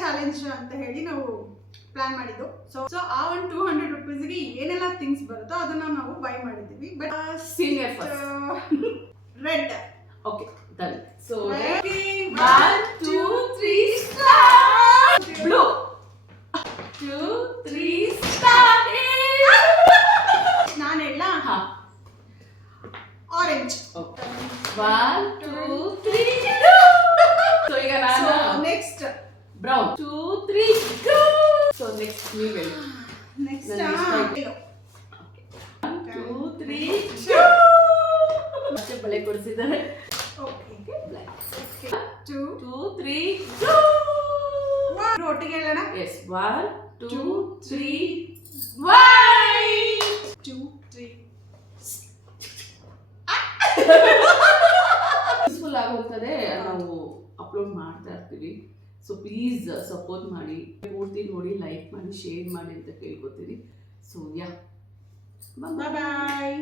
Challenge ಅಂತ ಹೇಳಿ ನಾವು ಪ್ಲಾನ್ ಮಾಡಿದ್ದು. ಸೊ ಆ ಒಂದು 200 ರುಪೀಸ್ಗೆ ಏನೆಲ್ಲ ಥಿಂಗ್ಸ್ ಬರುತ್ತೋ ಅದನ್ನ ನಾವು ಬೈ ಮಾಡಿದ್ದೀವಿ. But senior red. Okay done. So 1 2 3 start. Blue 2 3 start. ನಾನು ಹೇಳ ಆರೆಂಜ್. 1 2 3 ಸೊ ಈಗ ನಾನು ನೆಕ್ಸ್ಟ್ ಬ್ರೌನ್ 2 3 ಗೋ. ಸೊ ನೆಕ್ಸ್ಟ್ ನೀವು ಹೇಳಿ. ನೆಕ್ಸ್ಟ್ 2 3 ಗೋ. ಮತ್ತೆ ಬಳೆ ಕೊಡಿಸಿದ್ದಾರೆ. ಓಕೆ 2 3 ಗೋ. ಒಟ್ಟಿಗೆ ಹೇಳೋಣ. ಎಸ್ 1 2 3 ವೈಟ್ 2 3 ಯೂಸ್ಫುಲ್ ಆಗುತ್ತದೆ. ನಾವು ಅಪ್ಲೋಡ್ ಮಾಡ್ತಾ ಇರ್ತೀವಿ. ಸೊ ಪ್ಲೀಸ್ ಸಪೋರ್ಟ್ ಮಾಡಿ, ಪೂರ್ತಿ ನೋಡಿ, ಲೈಕ್ ಮಾಡಿ, ಶೇರ್ ಮಾಡಿ ಅಂತ ಕೇಳ್ಕೊತೀನಿ. ಸೊ ಯಾ, ಬಾಯ್.